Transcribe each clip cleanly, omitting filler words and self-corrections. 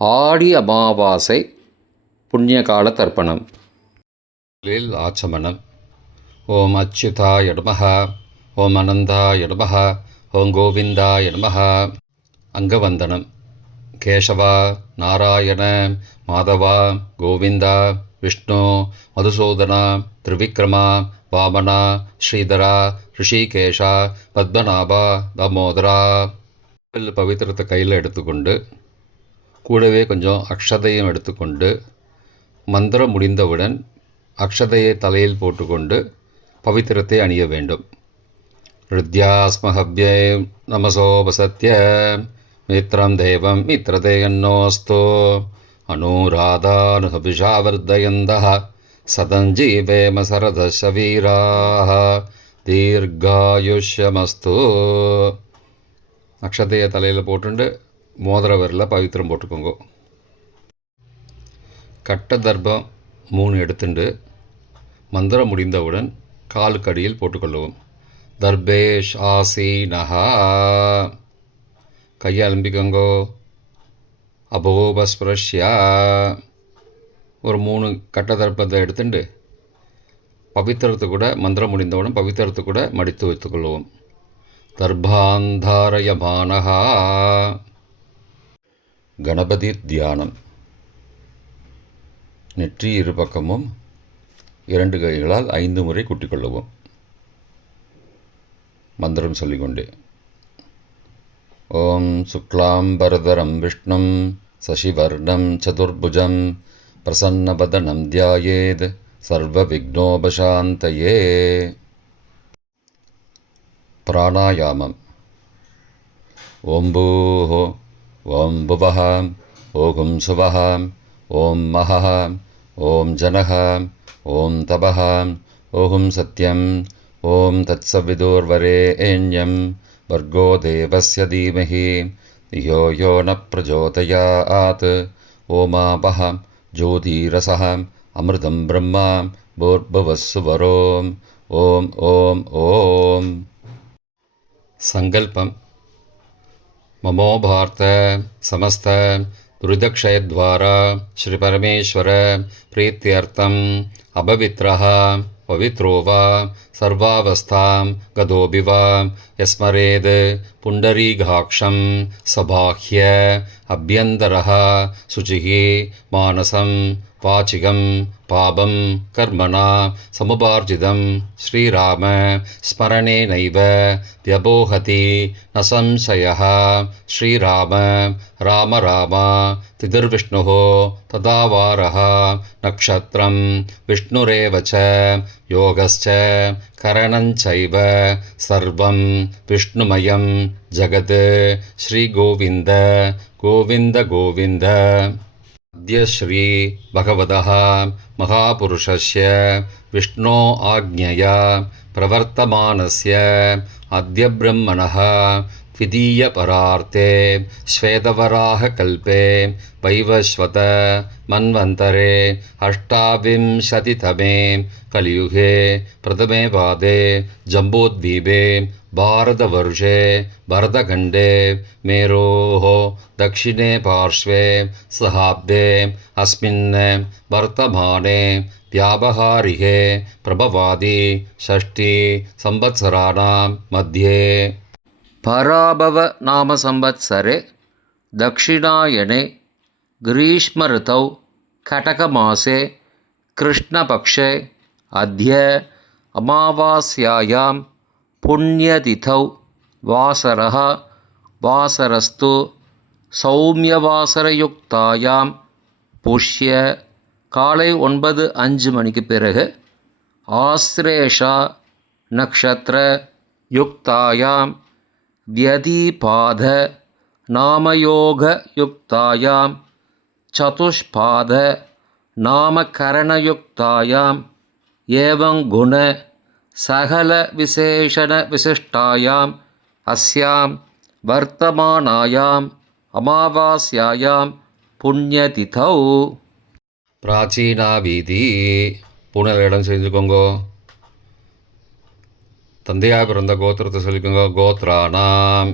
ஆடி அமாவாசை புண்ணியகால தர்ப்பணம். ஆச்சமனம். ஓம் அச்சுதாய நமஹ, ஓம் அனந்தாய நமஹ, ஓம் கோவிந்தாய நமஹ. அங்கவந்தனம். கேசவா, நாராயண, மாதவா, கோவிந்தா, விஷ்ணு, மதுசூதனா, திரிவிக்ரமா, வாமனா, ஸ்ரீதரா, ரிஷிகேஷா, பத்மநாபா, தாமோதரா. பவித்திரத்தை கையில் எடுத்துக்கொண்டு கூடவே கொஞ்சம் அக்ஷதையும் எடுத்துக்கொண்டு மந்திரம் முடிந்தவுடன் அக்ஷதையை தலையில் போட்டுக்கொண்டு பவித்திரத்தை அணிய வேண்டும். ருத்யாஸ்மஹவ்யே நமசோபசத்ய மித்ரம் தேவம் மித்ரதேயன்னோஸ்தோ அனுராதானுஹபிஷாவர்தயந்தः சதஞ்சீவேம சரதசவீராः தீர்காயுஷ்யமஸ்து. அக்ஷதையை தலையில் போட்டுண்டு மோதிர விரலில் பவித்திரம் போட்டுக்கோங்க. கட்ட தர்ப்பம் 3 எடுத்துண்டு மந்திரம் முடிந்தவுடன் காலுக்கடியில் போட்டுக்கொள்ளவும். தர்பேஷ் ஆசீனஹா. கையை அலம்பிக்கோங்கோ. அபோபஸ்பிரஷ்யா. ஒரு 3 கட்ட தர்ப்பத்தை எடுத்துட்டு பவித்திரத்தை கூட மந்திரம் முடிந்தவுடன் பவித்திரத்தை கூட மடித்து வைத்துக்கொள்வோம். தர்பாந்தாரயமானஹா. கணபதி தியானம். நெற்றி இரு பக்கமும் 2 கைகளால் 5 முறை குட்டிக்கொள்ளவும். மந்திரம் சொல்லிக்கொண்டே. ஓம் சுக்லாம்பரதரம் விஷ்ணும் சசிவர்ணம் சதுர்புஜம் பிரசன்னவதனம் தியாயேத் சர்வ விக்னோபசாந்தயே. பிராணாயாமம். ஓம் பூஹ, ஓம் புவஹ, ஓம் சுவஹ, ஓம் மஹஹ, ஓம் ஜனஹ, ஓம் தபஹ, ஓம் சத்யம், ஓம் தத்சவிதுர்வரேண்யம் வர்கோ தேவஸ்ய தீமஹி தியோ யோ ந பிரச்சோதயாத். ஓமாபஹ ஜோதிரசஹ அமிர்தம் பிரம்மா பூர்புவஸ்ஸுவரோம். ஓம் ஓம் ஓம். சங்கல்பம். மமோ பார்த்த சமஸ்த துரிதக்ஷயத்வாரா ஸ்ரீ பரமேஸ்வர பிரீத்தியர்த்தம் அபவித்ரஹ பவித்ரோ வா சர்வாவஸ்தாம் கதோபி வா யஸ்மரேத் புண்டரீகாக்ஷம் சபாஹ்ய அப்யந்தரஹ சுச்சிஹி மானசம் வாச்சிகம் பாபம் கர்மணா சமுபார்ஜிதம் ஸ்ரீராம ஸ்மரணேனைவ வ்யபோஹதி ந சம்சயः. ஸ்ரீராம ராம ராம திதிர்விஷ்ணுः ததாவாரः நக்ஷத்ரம் விஷ்ணுரேவ ச யோகஸ்ச கரணஞ்சைவ சர்வம் விஷ்ணுமயம் ஜகத். ஸ்ரீகோவிந்த கோவிந்த கோவிந்த. அத்ய ஸ்ரீ பகவதः மகாபுருஷஸ்ய விஷ்ணோ ஆக்ஞயா பிரவர்த்தமானஸ்ய அத்ய பிரம்மணः த்விதீய பரார்த்தே ஸ்வேதவராக கல்பே வைவஸ்வத மன்வந்தரே அஷ்டாவிம்சதிதமே கலியுகே பிரதமே பாதே ஜம்போத்வீபே பாரதவர்ஷே பரதகண்டே மேரோः दक्षिणे पार्श्वे सहाब्दे अस्मिन् वर्तमाने व्यावहारिके प्रभवादि षष्ठी संवत्सराणां मध्ये पराभव नाम संवत्सरे दक्षिणायने ग्रीष्मऋतौ कटकमासे कृष्णपक्षे अद्य अमावास्यायां पुण्यतिथौ वासरः वासरस्तु சௌமியவாசரயுக்தாயாம் புஷ்ய காலை 9:05 மணிக்கு பிறகு ஆஸ்ரேஷா நக்ஷத்திர யுக்தாயாம் வியதிபாத நாமயோக யுக்தாயாம் சதுஷ்பாத நாமகரணயுக்தாயாம் ஏவங் குண சகல விசேஷண விசிஷ்டாயாம் அஸ்யாம் வர்த்தமானாயாம் அமாவாஸ்யாயாம் புண்ணியதிதௌ. பிராச்சீனா வீதி. பூனல் இடம் செஞ்சுக்கோங்கோ. தந்தையாக பிறந்த கோத்திரத்தை சொல்லிக்கோங்க. கோத்ரானாம்.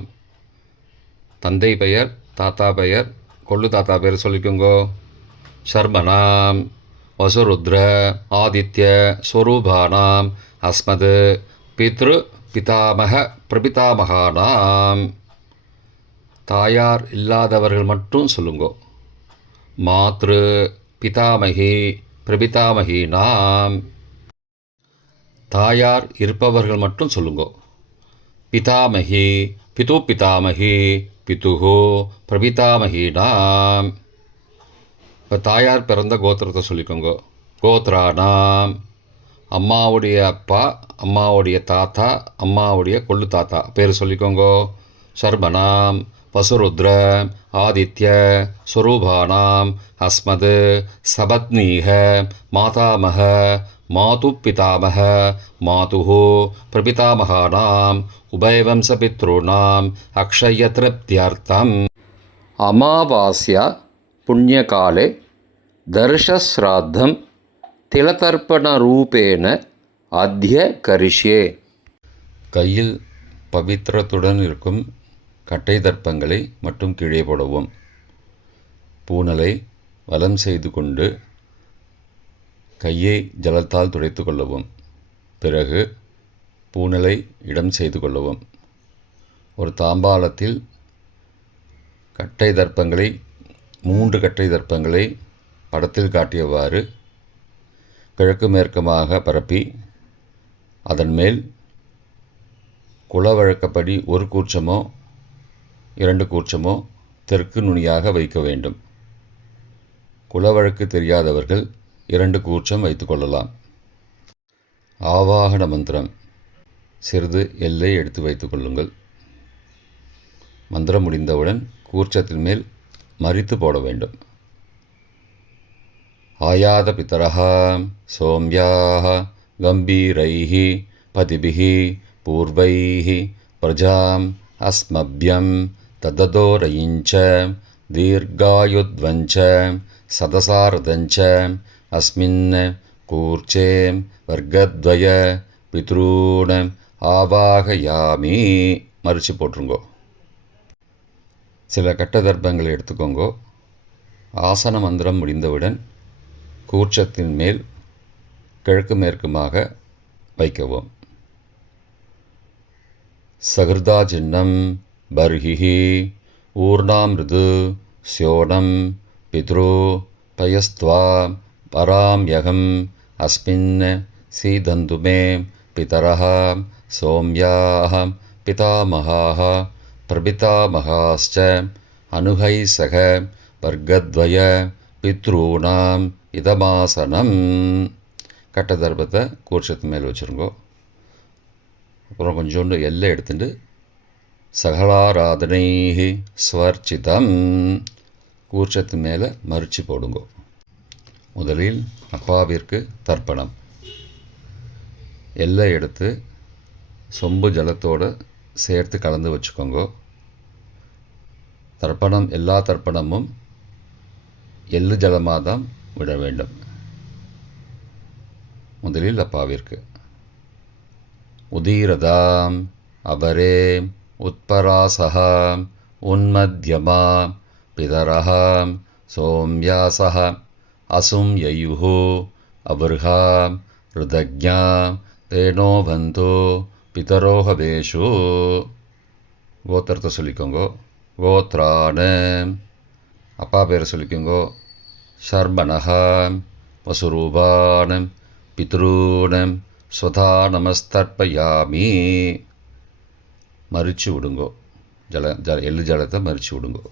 தந்தை பெயர், தாத்தா பெயர், கொள்ளு தாத்தா பேர் சொல்லிக்கோங்கோ. சர்மனாம் வசுருத்ர ஆதித்ய ஸ்வரூபானாம் அஸ்மத் பித்ரு பிதாமக பிரபிதாமகானாம். தாயார் இல்லாதவர்கள் மட்டும் சொல்லுங்கோ. மாத்ரு பிதாமகி பிரபிதாமகீனாம். தாயார் இருப்பவர்கள் மட்டும் சொல்லுங்கோ. பிதாமகி பிது பிதாமகி பிதுஹோ பிரபிதாமகீனாம். இப்போ தாயார் பிறந்த கோத்திரத்தை சொல்லிக்கோங்க. கோத்ரானாம் அம்மாவுடைய அப்பா, அம்மாவுடைய தாத்தா, அம்மாவுடைய கொள்ளு தாத்தா பேர் சொல்லிக்கோங்கோ. சர்மனாம் வசுருத்ர ஆதித்ய ஸ்வரூபானாம் அஸ்மத் சபத்னீக மாதாமக மாது பிதாமக மாதுஹோ பிரபிதாமகானாம் உபயவம்சபித்ருணாம் அக்ஷயத்ருப்தியர்த்தம். அமாவாஸ்யா புண்ணியகாலே தர்ஷஸ்ராத்தம் திலதர்ப்பணரூபேண அத்ய கரிஷ்யே. கையில் பவித்திரத்துடன் இருக்கும் கட்டை தர்ப்பங்களை மட்டும் கீழே போடவும். பூனலை வலம் செய்து கொண்டு கையை ஜலத்தால் துடைத்து கொள்ளவும். பிறகு பூனலை இடம் செய்து கொள்ளவும். ஒரு தாம்பாளத்தில் கட்டை தர்ப்பங்களை 3 கட்டை தர்ப்பங்களை படத்தில் காட்டியவாறு கிழக்கு மேற்குமாக பரப்பி அதன் மேல் குலவழக்கப்படி 1 கூர்ச்சமோ 2 கூர்ச்சமோ தெற்கு நுனியாக வைக்க வேண்டும். குலவழக்கு தெரியாதவர்கள் 2 கூர்ச்சம் வைத்துக்கொள்ளலாம். ஆவாகன மந்திரம் சிறிது எல்லை எடுத்து வைத்துக் கொள்ளுங்கள். மந்திரம் முடிந்தவுடன் கூர்ச்சத்தின் மேல் மரித்து போட வேண்டும். ஆயாத பிதரஹ சோம்யாஹ கம்பீரைஹி பதிபிஹி பூர்வைஹி பிரஜாம் அஸ்மப்யம் தததோரயிஞ்ச தீர்காயுத்வஞ்ச சதசாரதஞ்ச அஸ்மின் கூர்ச்சே வர்க்கத்வய பித்ரூண ஆவாகயாமி. மறித்து போட்டுருங்கோ. சில கட்ட தர்ப்பங்களை எடுத்துக்கோங்கோ. ஆசன மந்திரம் முடிந்தவுடன் கூர்ச்சத்தின் மேல் கிழக்கு மேற்குமாக வைக்கவும். சகிருதா சின்னம் பர்ஹிஹி ஊர்ணாமிருது ஸ்யோனம் பித்ரு பயஸ்த்வா பராம்யகம் அஸ்மின் சீதந்துமே பிதரஹ சோம்யாஹ பிதாமகாஹ பிரபிதாமகாஸ்ச அனுகைசக வர்க்கத்வய பித்ரூணாம் இதமாசனம். கட்ட தர்ப்பத்தை கூர்ச்சத்து மேல் வச்சுருங்கோ. அப்புறம் கொஞ்சோண்டு எல்லை எடுத்துட்டு சகலாராதனை ஸ்வர்ச்சிதம் கூர்ச்சத்து மேலே மறித்து போடுங்கோ. முதலில் அப்பாவிற்கு தர்ப்பணம். எல்லை எடுத்து சொம்பு ஜலத்தோடு சேர்த்து கலந்து வச்சுக்கோங்க. தர்ப்பணம் எல்லா தர்ப்பணமும் எள்ளு ஜலமாக தான் விட வேண்டும். முதலில் அப்பாவிற்கு உதீரதாம் அபரே உத்பராசஹா உன்மத்யமா பிதரஹா சோம்யாசஹ அசும் யயுஹு அபர்ஹா ருதக்ஞா தேனோ பந்தோ பிதரோஹவேஷு. கோத்திரத்தை சொல்லிக்கோங்கோ. கோத்ரான அப்பா பேரை சொல்லிக்கோங்கோ. சர்மனஹா வசுரூபானம் பித்ரூனம் ஸ்வதா நமஸ்தர்ப்பயாமி. மறித்து விடுங்கோ. எள்ளு ஜலத்தை மறித்து விடுங்கோ.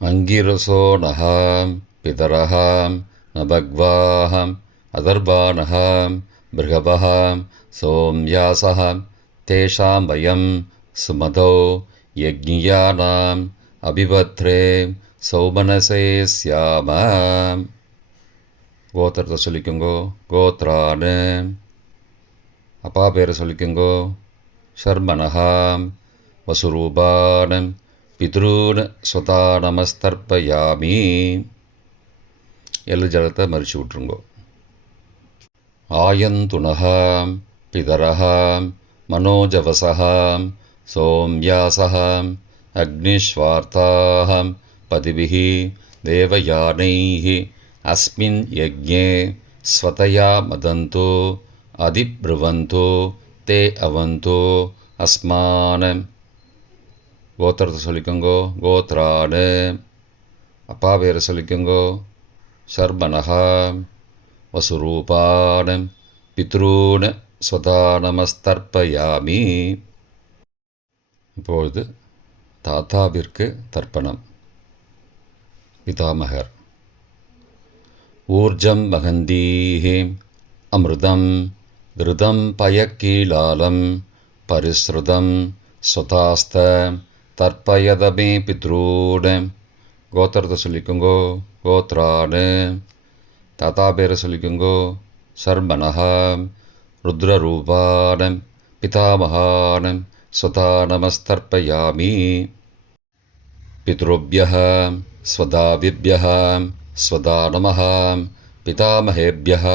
அங்கிரசோ நகாம் பிதரஹாம் நபக்வாஹம் அதர்பானஹாம் பிருகபஹாம் சோம்யாசஹாம் தேஷாம் வயம் சுமதோ யக்ஞியானாம் அபிபத்ரே சௌமனசே ஸ்யாமாம். கோத்திரத்தை சொல்லிக்கோங்கோ. கோத்ரானு அப்பா பேரை சொல்லிக்கோங்கோ. சர்மனஹாம் வசுரூபானம் பித்ரூன் ஸ்வதா நமஸ்தர்ப்பயாமி. எள்ளு ஜலத்தை மறித்து விட்ருங்கோ. ஆயந்துனஹாம் பிதரஹாம் மனோஜவசஹாம் சோம்யாசஹாம் அக்னிஸ்வார்த்தாஹாம் பதிபிः தேவயானைः அஸ்மின் யஜ்ஞே ஸ்வதயா மதந்தோ அதிப்ருவந்தோ தே அவந்தோ அஸ்மான. கோத்திரத்தை சொல்லிக்கோங்கோ. கோத்ரானு. அப்பா பேரை சொல்லிக்கோங்கோ. சர்மனஹா. வசுரூபான பித்ரூன ஸ்வதா நமஸ்தர்ப்பயாமி. இப்பொழுது தாத்தாவிற்கு தர்ப்பணம். பிதாமகர். ஊர்ஜம் மகந்தீஹி அமிர்தம் கிருதம் பயக்கீலாலம் பரிஸ்ருதம் ஸ்வதாஸ்த தர்ப்பயதமே பித்ரூன. கோத்திரத்தை சொல்லிக்கோங்கோ. கோத்ரானு. தாத்தா பேரை சொல்லிக்கோங்கோ. சர்மனஹா. ருத்ரரூபான பிதாமகான ஸ்வதா நமஸ்தர்ப்பயாமி. பித்ருभ्यः ஸ்வதாவிभ्यः ஸ்வதா நமः. பிதாமகேभ्यः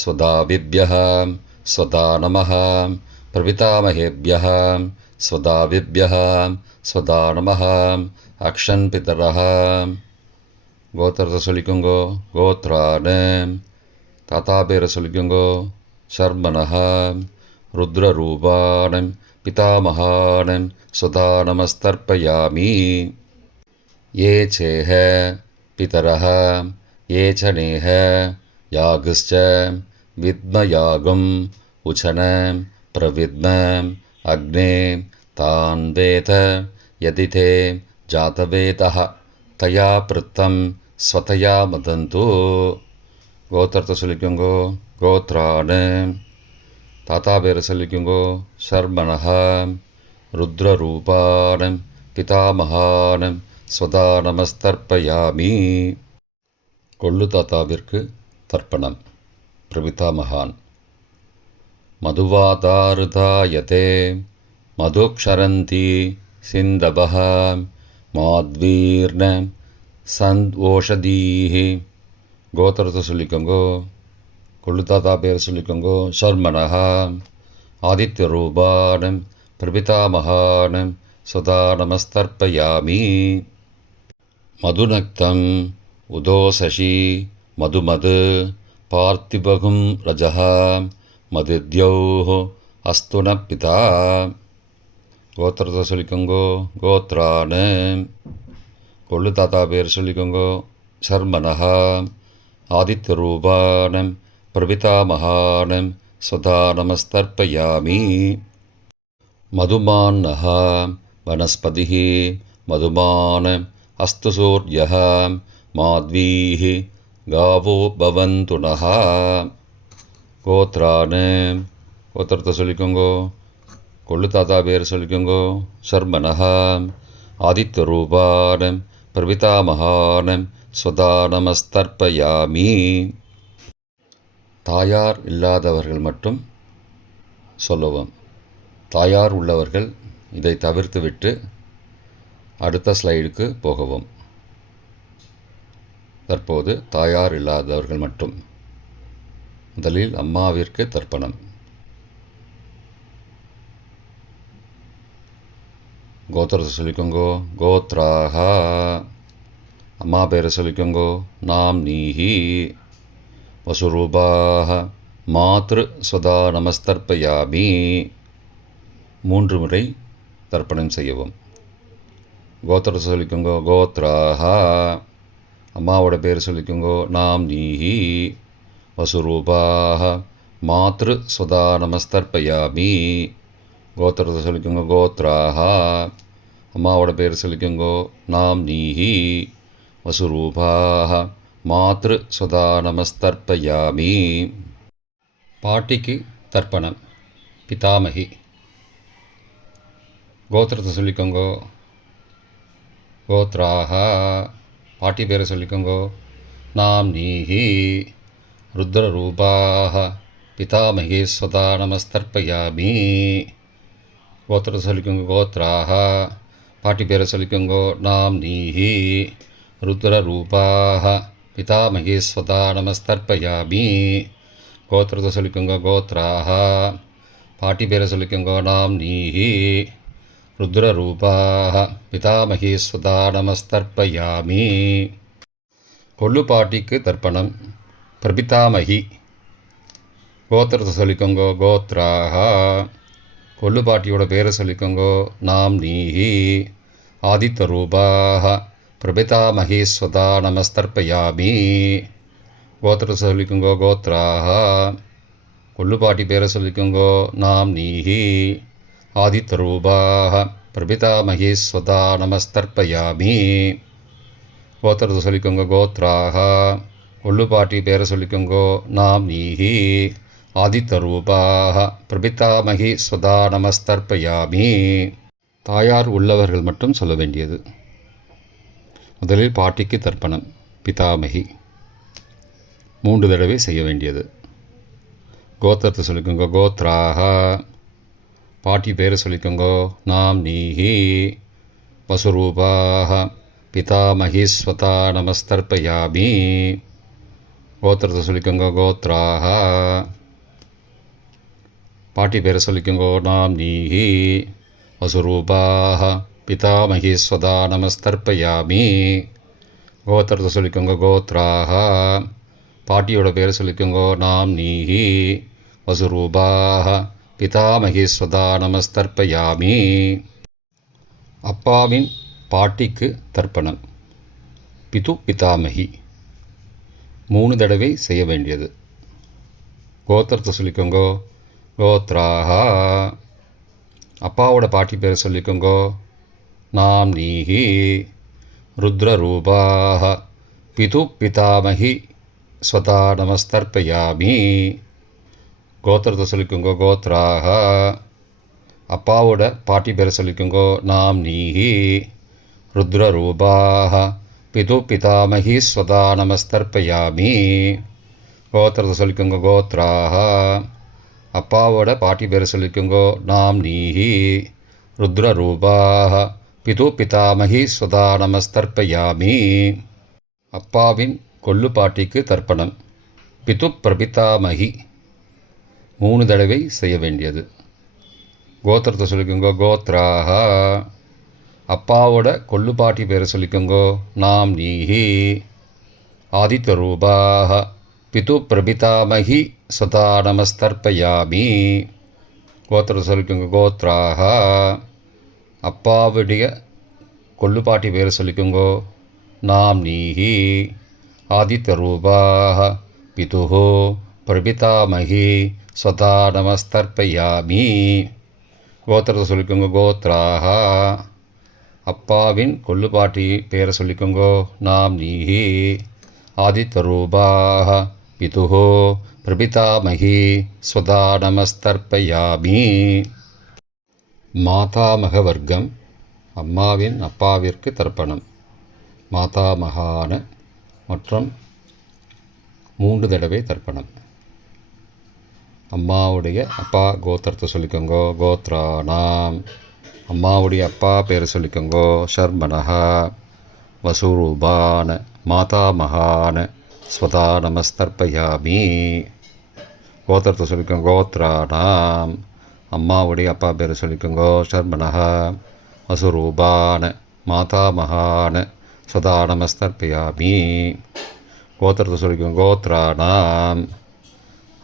ஸ்வதாவிभ्यः ஸ்வதா நமः. பிரபிதாமகேभ्यः ஸ்வதாவிभ्यः ஸ்வதா நமः. அக்ஷன் பிதரः. கோத்திரத்தை சொல்லிக்கோங்கோ. கோத்ரானு. தாத்தா பேரை சொல்லிக்கோங்கோ. சர்மனஹா. ருத்ரரூபான பிதாமகான ஸ்வதா நமஸ்தர்ப்பயாமி. ये चेह पितरः ये च नेह यागश्च विद्मयागम् उचन प्रविद्म अग्ने तान् वेद यदि ते जातवेदः तया पृत्तं स्वतया मदन्तु. கோத்திரத்தை சொல்லிக்கோங்கோ. கோத்ரானு. தாத்தா பேரை சொல்லிக்கோங்கோ. சர்மனஹா. ருத்ரரூபான பிதாமகான ஸ்வதா நமஸ்தர்ப்பயாமி. கொள்ளு தாத்தாவிற்கு தர்ப்பணம். பிரபிதாமகான். மதுவாதாருதாயதே மதுக்ஷரந்தி சிந்தபஹ மாத்வீர்ண சந்த்வோஷதீஹி. கோத்திரத்தை சொல்லிக்கோங்கோ. கொள்ளு தாத்தா பேர் சொல்லிக்கோங்கோ. சர்மனஹா. ஆதித்யரூபான பிரபிதாமகான ஸ்வதா நமஸ்தர்ப்பயாமி. மதுநக்தம் உதோசசி மதுமது பார்த்திபகும் ரஜः மதித்யௌः அஸ்துன பிதா. கோத்திரத்தை சொல்லிக்கோங்கோ. கோத்ரானு. கொள்ளு தாத்தா பேர் சொல்லிக்கோங்கோ. சர்மனஹா. ஆதித்யரூபான பிரபிதாமகான ஸ்வதா நமஸ்தர்ப்பயாமி. மதுமான்னः वनस्पतिः मधुमान अस्तु सूर्यः माध्वीः गावो भवन्तु नः. கோத்ரானு. கோத்திரத்தை சொல்லிக்கோங்கோ. கொள்ளு தாத்தா பேர் சொல்லிக்கோங்கோ. சர்மனஹா. ஆதித்யரூபான பிரபிதாமகான ஸ்வதா நமஸ்தர்ப்பயாமி. தாயார் இல்லாதவர்கள் மட்டும் சொல்லவும். தாயார் உள்ளவர்கள் இதை தவிர்த்துவிட்டு அடுத்த ஸ்லைடுக்கு போகவும். தற்போது தாயார் இல்லாதவர்கள் மட்டும். முதலில் அம்மாவிற்கு தர்ப்பணம். கோத்திரத்தை சொல்லிக்கோங்கோ. கோத்ராஹா. அம்மா பேரை சொல்லிக்கோங்கோ. நாம் நீஹி. வசுரூபாஹ மாத்ரு ஸ்வதா நமஸ்தர்ப்பயாமி. 3 முறை தர்ப்பணம் செய்யவும். கோத்திரத்தை சொல்லிக்கோங்கோ. கோத்ராஹா. அம்மாவோட பேர் சொல்லிக்கோங்கோ. நாம் நீஹி. வசுரூபாஹ மாத்ரு ஸ்வதா நமஸ்தர்ப்பயாமி. கோத்திரத்தை சொல்லிக்கோங்கோ. கோத்ராஹா. அம்மாவோட பேர் சொல்லிக்கோங்கோ. நாம் நீஹி. வசுரூபாஹ மாத்ரு ஸ்வதா நமஸ்தர்ப்பயாமி. பாட்டிக்கு தர்ப்பணம். பிதாமகி. கோத்திரத்தை சொல்லிக்கோங்கோ. கோத்ராஹா. பாட்டி பேரை சொல்லிக்கோங்கோ. நாம் நீஹி. ருத்ரரூபாஹ பிதாமகி ஸ்வதா நமஸ்தர்ப்பயாமி. கோத்திரத்தை சொல்லிக்கோங்கோ. கோத்ராஹா. பாட்டி பேரை சொல்லிக்கோங்கோ. நாம் நீஹி. ருத்ரரூபாஹ பிதாமகி ஸ்வதா நமஸ்தர்ப்பயாமி. கோத்திரத்தை சொல்லிக்கோங்கோ. கோத்ராஹா. பாட்டி பேரை சொல்லிக்கோங்கோ. நாம் நீஹி. ருத்ரரூபாः பிதாமகீஸ்வதா நமஸ்தர்ப்பயாமி. கொள்ளுப்பாட்டிக்கு தர்ப்பணம். பிரபிதாமகி கோத்திரத்தை சொல்லிக்கோங்கோ, கோத்ராக. கொள்ளுப்பாட்டியோட பேரை சொல்லிக்கோங்கோ, நாம் நீஹி. ஆதித்த ரூபாக பிரபிதாமகீஸ்வதா நமஸ்தர்ப்பயாமி. கோத்திரத்தை சொல்லிக்கோங்கோ, கோத்ராக. கொள்ளுப்பாட்டி பேரை சொல்லிக்கோங்கோ, நாம் நீஹி. ஆதித்த ரூபாக பிரபிதாமகீஸ்வதா நமஸ்தர்ப்பயாமி. கோத்திரத்தை சொல்லிக்கோங்க, கோத்ராக. கொள்ளுப்பாட்டி பேரை சொல்லிக்கோங்கோ, நாம் நீஹி. ஆதித்த ரூபாக பிரபிதாமகீஸ்வதா நமஸ்தர்ப்பயாமி. தாயார் உள்ளவர்கள் மட்டும் சொல்ல வேண்டியது. முதலில் பாட்டிக்கு தர்ப்பணம். பிதாமகி 3 தடவை செய்ய வேண்டியது. கோத்திரத்தை சொல்லிக்கோங்க, கோத்ராக. பாட்டி பேரை சொல்லிக்கோங்கோ, நாம் நீஹி. வசுரூபாக பிதாமகீஸ்வதா நமஸ்தர்ப்பயாமி. கோத்திரத்தை சொல்லிக்கோங்க, கோத்ராக. பாட்டி பேரை சொல்லிக்கோங்கோ, நாம் நீஹி. வசுரூபாக பிதாமகீஸ்வதா நமஸ்தர்ப்பயாமி. கோத்திரத்தை சொல்லிக்கோங்க, கோத்ராக. பாட்டியோட பேரை சொல்லிக்கோங்கோ, நாம் நீஹி. வசுரூபாக பிதாமகீஸ்வதா நமஸ்தர்ப்பயாமி. அப்பாவின் பாட்டிக்கு தர்ப்பணம். பிது பிதாமகி 3 தடவை செய்ய வேண்டியது. கோத்திரத்தை சொல்லிக்கோங்கோ, கோத்ராக. அப்பாவோட பாட்டி பேரை சொல்லிக்கோங்கோ, நாம் நீஹி. ருத்ரரூபாக பிது பிதாமகி ஸ்வதா நமஸ்தர்ப்பயாமி. கோத்திரத்தை சொல்லிக்கோங்கோ, கோத்ராக. அப்பாவோட பாட்டி பேரை சொல்லிக்கோங்கோ, நாம் நீஹி. ருத்ரரூபாக பிது பிதாமகி ஸ்வதா நமஸ்தர்ப்பயாமி. கோத்திரத்தை சொல்லிக்கோங்க, கோத்ராக. அப்பாவோட பாட்டி பேரை சொல்லிக்கோங்கோ, நாம் நீஹி. ருத்ரரூபாக பிது பிதாமகி ஸ்வதா நமஸ்தர்ப்பயாமி. அப்பாவின் கொள்ளு பாட்டிக்கு தர்ப்பணம். பிது பிரபிதாமகி 3 தடவை செய்ய வேண்டியது. கோத்திரத்தை சொல்லிக்கோங்கோ, கோத்ராக. அப்பாவோட கொள்ளுப்பாட்டி பேரை சொல்லிக்கோங்கோ, நாம் நீஹி. ஆதித்த ரூபாக பிது பிரபிதாமகி சதா நமஸ்தர்ப்பயாமி. கோத்திரத்தை சொல்லிக்கோங்க, கோத்ராக. அப்பாவுடைய கொள்ளுப்பாட்டி பேரை சொல்லிக்கோங்கோ, நாம் நீஹி. ஆதித்த ரூபாக பிதுஹோ பிரபிதாமகி ஸ்வதா நமஸ்தர்ப்பயாமி. கோத்திரத்தை சொல்லிக்கோங்க, கோத்ராக. அப்பாவின் கொள்ளுப்பாட்டி பேரை சொல்லிக்கோங்கோ, நாம் நீஹி. ஆதித்த ரூபாக பிதுஹோ பிரபிதாமகி ஸ்வதா நமஸ்தர்ப்பயாமி. மாதாமக வர்க்கம். அம்மாவின் அப்பாவிற்கு தர்ப்பணம். மாதாமகான மற்றும் 3 தடவை தர்ப்பணம். அம்மாவுடைய அப்பா கோத்திரத்தை சொல்லிக்கோங்கோ, கோத்ரானாம். அம்மாவுடைய அப்பா பேரை சொல்லிக்கோங்கோ, ஷர்மனஹா. வசுரூபான மாதாமகான ஸ்வதா நமஸ்தர்ப்பயாமி. கோத்திரத்தை சொல்லிக்கோங்க, கோத்ரானாம். அம்மாவுடைய அப்பா பேரை சொல்லிக்கோங்கோ, ஷர்மனஹா. வசுரூபான மாதாமகான ஸ்வதா நமஸ்தர்ப்பயாமி. கோத்திரத்தை சொல்லிக்கோங்க, கோத்ரானாம்.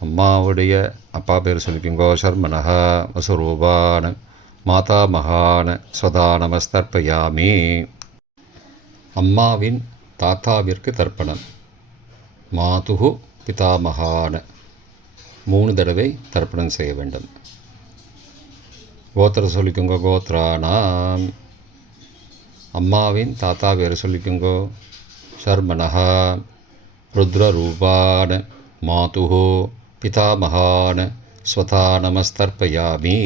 அம்மாவுடைய அப்பா பேர் சொல்லிக்கோங்கோ, ஷர்மனஹ. வசுரூபான மாதாமகான ஸ்வதா நமஸ்தர்ப்பயாமி. அம்மாவின் தாத்தாவிற்கு தர்ப்பணம். மாதுகு பிதாமகான 3 தடவை தர்ப்பணம் செய்ய வேண்டும். கோத்திர சொல்லிக்கோங்க, கோத்ரானாம். அம்மாவின் தாத்தா பேர் சொல்லிக்கோங்கோ, ஷர்மனஹ. ருத்ரரூபான மாதுஹோ பிதாமகான ஸ்வதா நமஸ்தர்ப்பயாமி.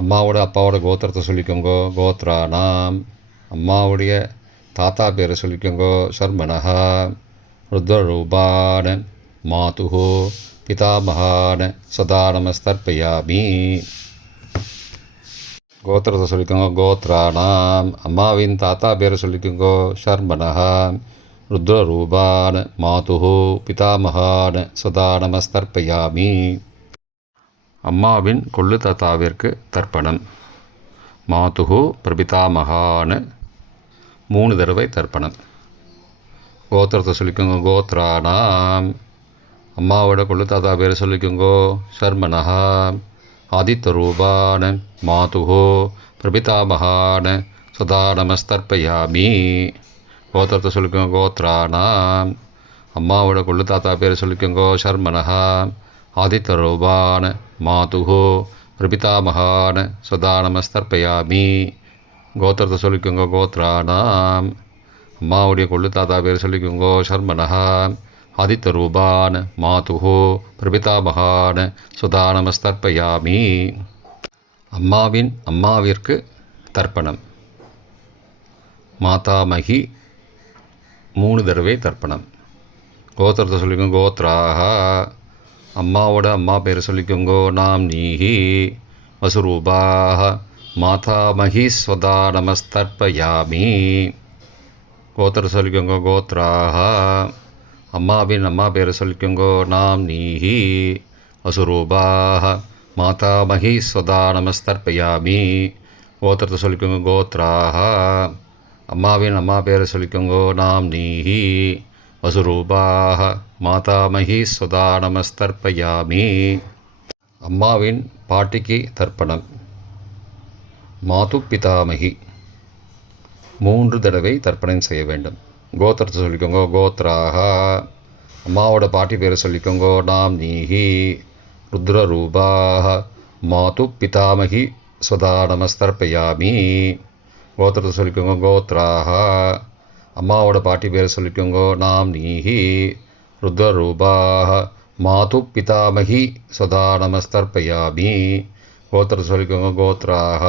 அம்மாவோட அப்பாவோட கோத்திரத்தை சொல்லிக்கோங்கோ, கோத்ரானாம். அம்மாவுடைய தாத்தா பேரை சொல்லிக்கோங்கோ, ஷர்மனஹ. ருத்ரரூபான மாதுஹோ பிதாமகான சதா நமஸ்தர்ப்பயாமி. கோத்திரத்தை சொல்லிக்கோங்க, கோத்ரானாம். அம்மாவின் தாத்தா பேரை சொல்லிக்கோங்கோ, ஷர்மனஹ. ருத்ரரூபான மாதுஹோ பிதாமகான சதா நமஸ்தர்ப்பயாமி. அம்மாவின் கொள்ளு தாத்தாவிற்கு தர்ப்பணம். மாதுகு பிரபிதாமகான்னு 3 தடவை தர்ப்பணம். கோத்திரத்தை சொல்லிக்கோங்க. கோத்ரானாம். அம்மாவோட கொள்ளு தாத்தா பேர் சொல்லிக்கோங்கோ. சர்மனஹா. ஆதித்தரூபான மாதுகு பிரபிதாமகான சதா நமஸ்தர்ப்பயாமி. கோத்திரத்தை சொல்லிக்கோங்க. கோத்ரானாம். அம்மாவோட கொள்ளு தாத்தா பேர் சொல்லிக்கோங்கோ. சர்மனஹா. ஆதித்தரூபான மாதுகு பிரபிதாமகான சதா நமஸ்தர்ப்பயாமி. கோத்திரத்தை சொல்லிக்கோங்க. கோத்ரானாம். அம்மாவுடைய கொள்ளு தாத்தா பேர் சொல்லிக்கோங்கோ. சர்மனஹா. ஆதித்தரூபான மாதுகு பிரபிதாமகான சுதா நமஸ்தர்ப்பயாமி. அம்மாவிற்கு தர்ப்பணம். மாதாமகி 3 தடவை தர்ப்பணம். கோத்திரத்தை சொல்லிக்கோங்க. கோத்ராக. அம்மாவோட அம்மா பேர் சொல்லிக்கோங்கோ. நாம் நீஹி வசுரூபாக மாதாமகி ஸ்வதா நமஸ்தர்ப்பயாமி. கோத்திரத்தை சொல்லிக்கோங்க. கோத்ராக. அம்மாவின் அம்மா பேர் சொல்லிக்கோங்கோ. நாம் நீஹி வசுரூபாக மாதாமகி ஸ்வதா நமஸ்தர்ப்பயாமி. கோத்திரத்தை சொல்லிக்கோங்க. கோத்ராக. அம்மாவின் அம்மா பேர் சொல்லிக்கோங்கோ. நாம் நீஹி வசுரூபாக மாதாமகி ஸ்வதா நமஸ்தர்ப்பயாமி. அம்மாவின் பாட்டிக்கு தர்ப்பணம். மாது பிதாமகி 3 தடவை தர்ப்பணம் செய்ய வேண்டும். கோத்திரத்தை சொல்லிக்கோங்க. கோத்ராக. அம்மாவோட பாட்டி பேரை சொல்லிக்கோங்கோ. நாம் நீஹி ருத்ரரூபாக மாது பிதாமகி ஸ்வதா நமஸ்தர்ப்பயாமி. கோத்திரத்தை சொல்லிக்கோங்க. கோத்ராக. அம்மாவோட பாட்டி பேரை சொல்லிக்கோங்கோ. நாம் நீஹி ருத்ரரூபாக மாது பிதாமகி ஸ்வதா நமஸ்தர்ப்பயாமி. கோத்திரத்தை சொல்லிக்கோங்க. கோத்ராக.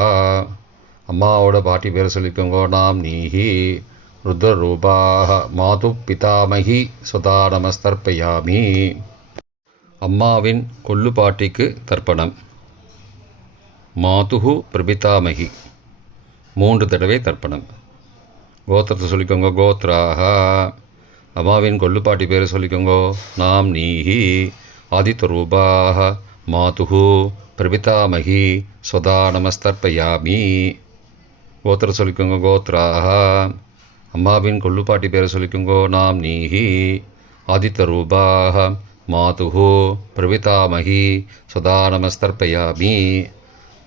அம்மாவோட பாட்டி பேரை சொல்லிக்கோங்கோ. நாம் நீஹி ருத்ரரூபாக மாது பிதாமகி ஸ்வதா நமஸ்தர்ப்பயாமி. அம்மாவின் கொள்ளு பாட்டிக்கு தர்ப்பணம். மாதுகு பிரபிதாமகி 3 தடவை தர்ப்பணம். கோத்திரத்தை சொல்லிக்கோங்க. கோத்ராக. அம்மாவின் கொள்ளு பாட்டி பேர் சொல்லிக்கோங்கோ. நாம் நீஹி ஆதித்தரூபாக மாதுகு பிரபிதாமகி ஸ்வதா நமஸ்தர்ப்பயாமி. கோத்திரத்தை சொல்லிக்கோங்க. கோத்ராக. அம்மாவின் கொள்ளு பாட்டி பேரை சொல்லிக்கோங்கோ. நாம் நீஹி ஆதித்தரூபாக மாதுகு பிரபிதாமகி சதா நமஸ்தர்ப்பயாமி.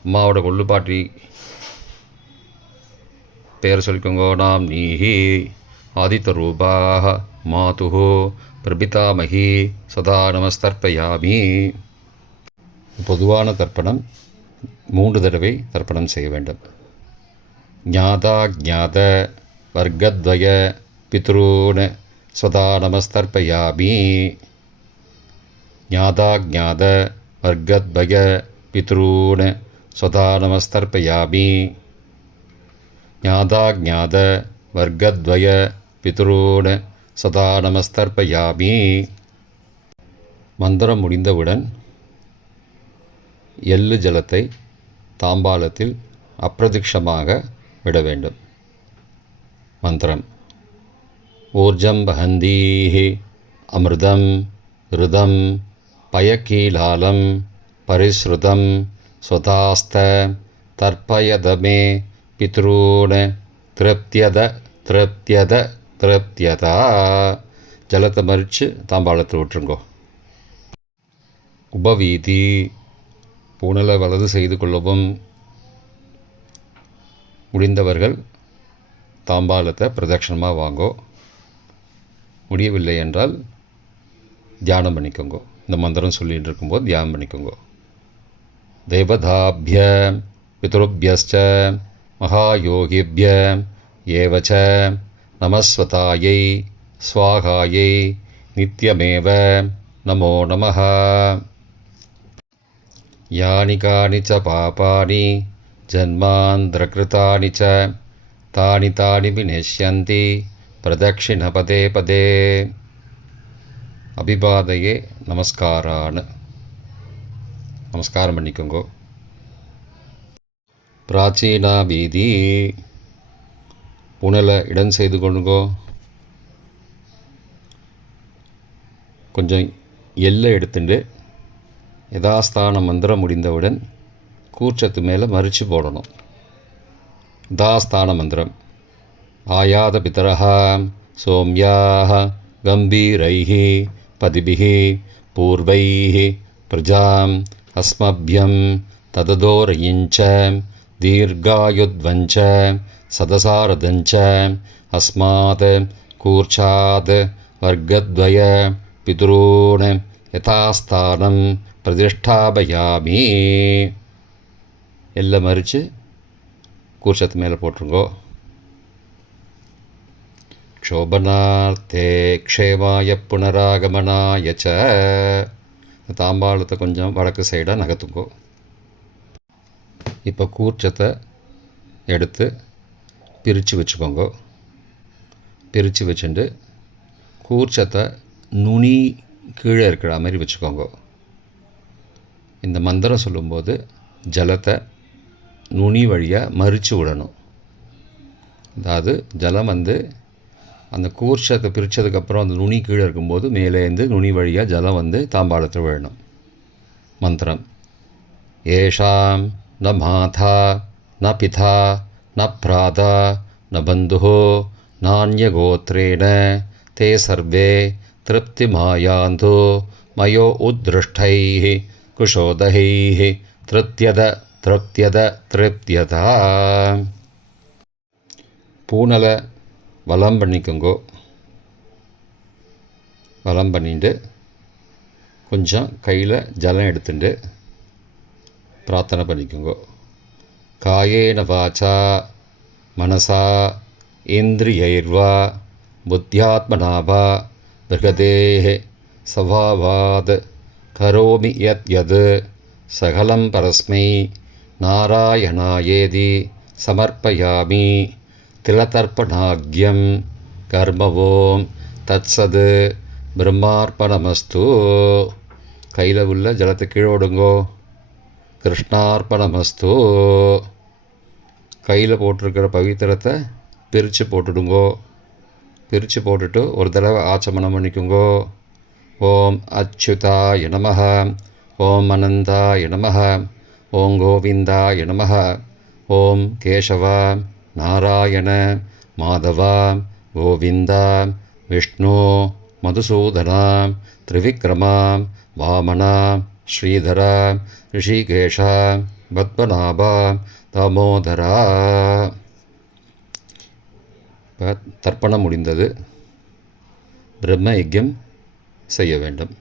அம்மாவோட கொள்ளு பாட்டி பேரை சொல்லிக்கோங்கோ. நாம் நீஹி ஆதித்தரூபாக மாதுகு பிரபிதாமகி சதா நமஸ்தர்ப்பயாமி. பொதுவான தர்ப்பணம் 3 தடவை தர்ப்பணம் செய்ய வேண்டும். ஞாதா ஞாத வர்க்கத்வய பித்ரூன் ஸ்வதா நமஸ்தர்ப்பயாமி. ஞாதா ஞாத வர்க்கத்வய பித்ரூன் ஸ்வதா நமஸ்தர்ப்பயாமி. ஞாதா ஞாத வர்க்கத்வய பித்ரூன் சதா நமஸ்தர்ப்பயாமி. மந்திரம் முடிந்தவுடன் எள்ளு ஜலத்தை தாம்பாலத்தில் அப்பிரதிக்ஷமாக விட வேண்டும். மந்திரம். ஊர்ஜம் வஹந்தீஹி அமிர்தம் ருதம் பயக்கீலாலம் பரிஸ்ருதம் ஸ்வதாஸ்த தர்ப்பயதமே பித்ரூன் திருப்தியத திருப்தியத திருப்தியதா. ஜலத்தை மறித்து தாம்பாளத்தில் விட்டுருங்கோ. உபவீதி. பூனலை வலது செய்து கொள்ளவும். முடிந்தவர்கள் தாம்பாலத்தை பிரதட்சணமாக வாங்கோ. முடியவில்லை என்றால் தியானம் பண்ணிக்கோங்க. இந்த மந்திரம் சொல்லிகிட்டு இருக்கும்போது தியானம் பண்ணிக்கோங்க. தேவதாபிய பித்ருபியஸ்ச மகாயோகிபிய ஏவச்ச நமஸ்வதாயை ஸ்வாகாயை நித்யமேவ நமோ நமः. யானி கானி ச பாபானி ஜன்மாந்திரகிருதானி ச தானி தானி விநஷ்யந்தி பிரதட்சிண பதே பதே. அபிபாதையே நமஸ்காரான்னு நமஸ்காரம் பண்ணிக்கோங்கோ. பிராச்சீனா வீதி. புனலை இடம் செய்து கொள்ளுங்கோ. கொஞ்சம் எள்ளை எடுத்துட்டு யதாஸ்தான மந்திரம் முடிந்தவுடன் கூர்ச்சத்து மேலே மறித்து போடணும். யதாஸ்தான மந்திரம் ஆயாத பிதரஹ சோம்யாக கம்பீரைஹி பதிபிஹி பூர்வைஹி பிரஜாம் அஸ்மப்யம் தததோரயிஞ்ச தீர்காயுத்வஞ்ச சதசாரதஞ்ச அஸ்மாத் கூர்ச்சாத் வர்க்கத்வய பிதுரூன் யதாஸ்தானம் பிரதிஷ்டாபயாமி. எல்லாம் மறித்து கூர்ச்சத்து மேலே போட்டுருங்கோ. க்ஷோபனார்த்தே க்ஷேமாய புனராகமனாய ச. தாம்பாளத்தை கொஞ்சம் வடக்கு சைடாக நகர்த்துங்கோ. இப்போ கூர்ச்சத்தை எடுத்து பிரித்து வச்சுக்கோங்க. பிரித்து வச்சுட்டு கூர்ச்சத்தை நுனி கீழே இருக்கிற மாதிரி வச்சுக்கோங்க. இந்த மந்திரம் சொல்லும்போது ஜலத்தை நுனி வழியாக மறித்து விடணும். அதாவது ஜலம் அந்த கூர்ச்சத்தை பிரித்ததுக்கப்புறம் அந்த நுனி கீழே இருக்கும்போது மேலேருந்து நுனி வழியாக ஜலம் தாம்பாளத்தில் விழணும். மந்திரம் ஏஷாம் ந மாதா ந பிதா ந பிராதா ந பந்துஹோ நான்யகோத்ரேண தே சர்வே திருப்திமாயாந்து மயோ உத்ருஷ்டைः குஷோதகைः திருப்தியதா. பூனலை வலம் பண்ணிக்கோங்கோ. வலம் பண்ணிட்டு கொஞ்சம் கையில் ஜலம் எடுத்துட்டு பிரார்த்தனை பண்ணிக்கோங்கோ. காயேன வாச்சா மனசா இந்திரியைர்வா புத்தியாத்மனாவா பிருகதேஹ சவாவாத் கரோமி யத் சகலம் பரஸ்மை நாராயணாயேதி சமர்ப்பயாமி திலதர்ப்பணாக்யம் கர்மவோம் தத்சத் பிரம்மார்ப்பணமஸ்து. கையில் உள்ள ஜலத்தை கீழே விடுங்கோ. கிருஷ்ணார்ப்பணமஸ்து. கையில் போட்டிருக்கிற பவித்திரத்தை பிரித்து போட்டுடுங்கோ. பிரித்து போட்டுட்டு ஒரு தடவை ஆச்சமனம் பண்ணிக்கோங்கோ. ஓம் அச்சுதாய நமஹ, ஓம் அனந்தாய நமஹ, ஓம் கோவிந்தாய நமஹ, ஓம் கேசவா நாராயண மாதவா கோவிந்தா விஷ்ணு மதுசூதனா திரிவிக்ரமா வாமனா ஸ்ரீதரா ரிஷிகேஷா பத்மநாபா தாமோதரா. இப்போ தர்ப்பணம் முடிந்தது. பிரம்ம யஜ்யம் செய்ய வேண்டும்.